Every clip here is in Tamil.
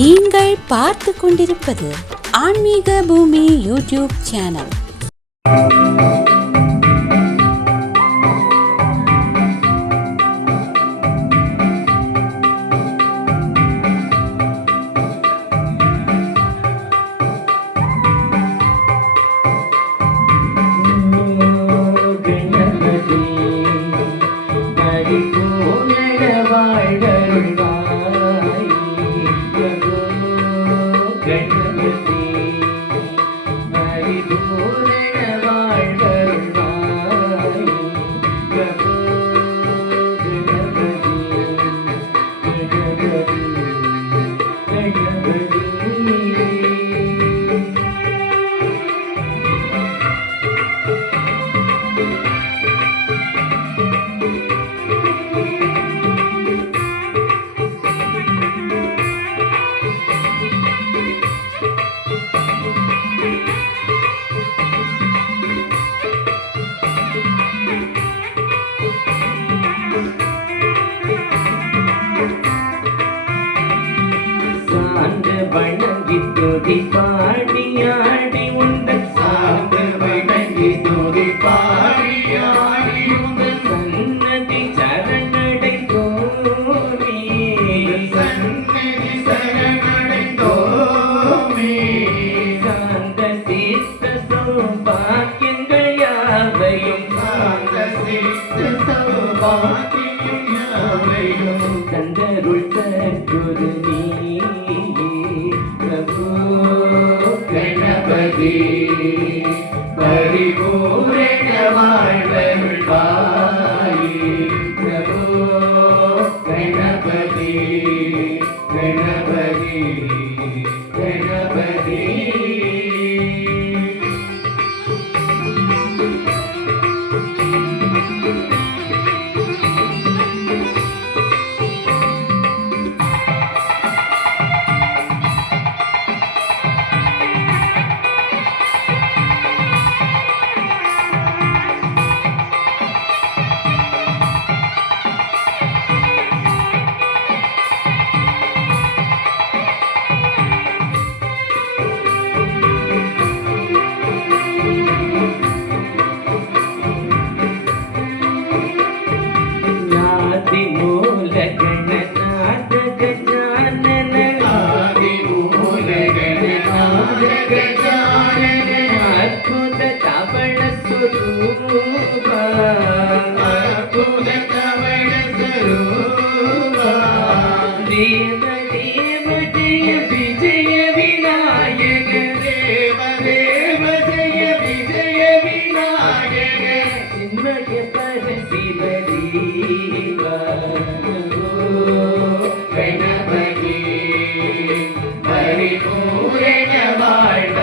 நீங்கள் பார்த்து கொண்டிருப்பது ஆன்மீக பூமி யூடியூப் சேனல். வணங்கி துதி பாடி ஆடி உந்தன் சார்ந்து வணங்கி துதி பாடி ஆடி உந்தன் சன்னதி சரணடைந்தோமே சன்னதி சரணடைந்தோமே சாந்த சித்த சௌபாக்கியங்கள் யாவையும் சாந்த சித்த சௌபாக்கியம் யாவையும் தந்தருள் சத்குரு நீ கணபதி பரிபூரண வாழ்வருள்வாய் பிரபு கணபதி கணபதி கணபதி தேவ தேவ ஜெய விஜய விநாயக தேவ தேவ ஜெய விஜய விநாயக சின்மய பரசிவ தேவ கணபதி பரிபூரண வாழ்வ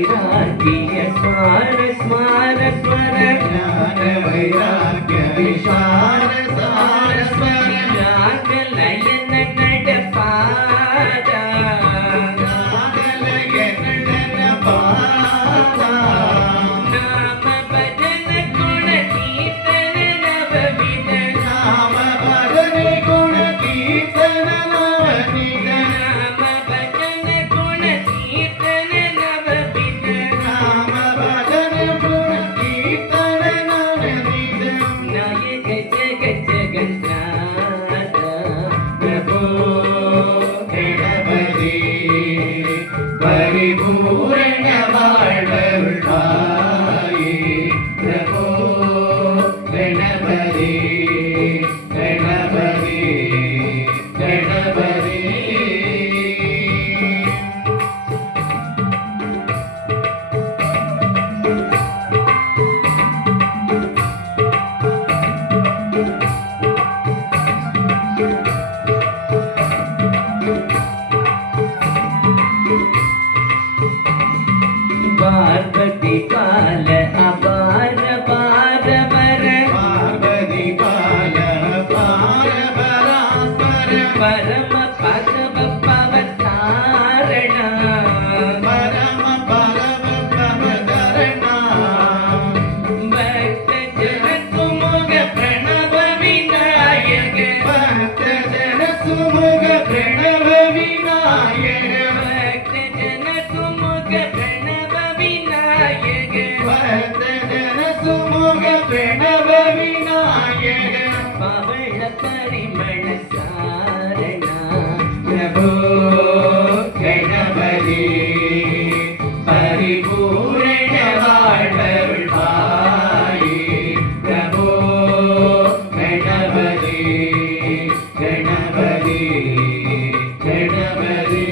வைராக்கிய ஸ்மார ஸ்மார ஸ்மர ஞான வைராக்கிய விஷார ஸ்மார ஸ்மர நாகலயன நடபாதா நாகலயன நடபாதா நாம பஜன குண கீர்த்தன நவவித நாம பஜன குண கீர்த்தன நவவித நாம பஜன குண கீர்த்தன நவவித நாம பஜன குண கீர்த்தன நவவித நாயக ஜக ஜகநாத பிரபோ கணபதி பரிபூரண வாழ்வருள்வாயே பிரபோ கணபதி கணபதி கணபதி பார்வதி பால அபார பாரபர பார்வதி பால அபார பராபர பரம பரம பவதாரண பரம பரம பவதாரண பக்த ஜன சுமுக பிரணவ விநாயக பக்த ஜன சுமுக பிரணவ விநாயக பக்த ஜன சுமுக பிரணவ விநாயக பக்த ஜன சுமுக பிரணவ விநாயக பவள பரிமள சாரண பிரபோ கணபதி பரிபூரண வாழ்வருள்வாயே பிரபோ கணபதி கணபதி கணபதி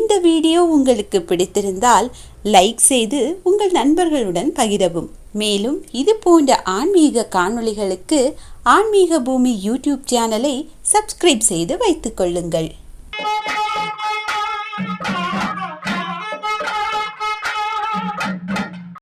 இந்த வீடியோ உங்களுக்கு பிடித்திருந்தால் லைக் செய்து உங்கள் நண்பர்களுடன் பகிரவும். மேலும் இது போன்ற ஆன்மீக காணொளிகளுக்கு ஆன்மீக பூமி யூடியூப் சேனலை சப்ஸ்கிரைப் செய்து வைத்துக் கொள்ளுங்கள்.